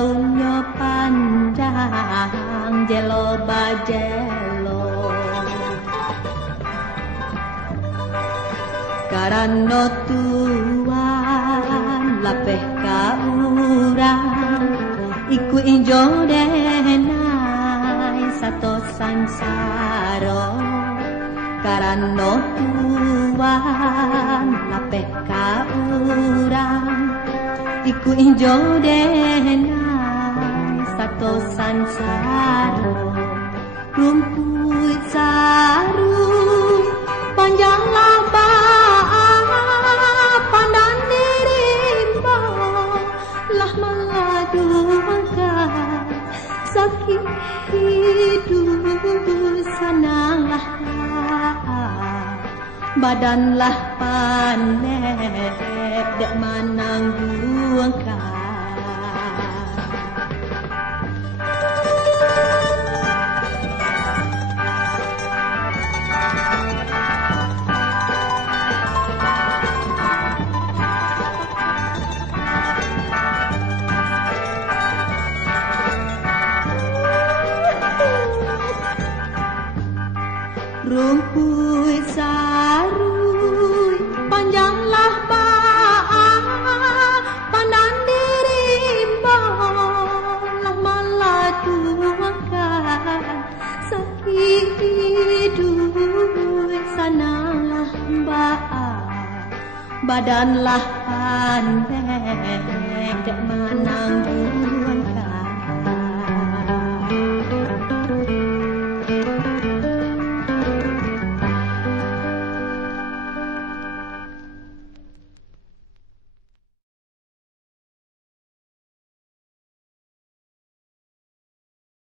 daunnya panjang jelo bajelo karano tuan lapeh ka urang iku injo denai sato sansaro karano tuan lapeh ka urang iku injo denai sato sansaro rumput saru panjang labah pandan dirimba lah meladukan sakit hidup senanglah badanlah panen dek menangguhkan rumput sarui panjanglah baan pandan dirimba lah meladukan sakit hidup sanalah baan badanlah pandai dek menanggung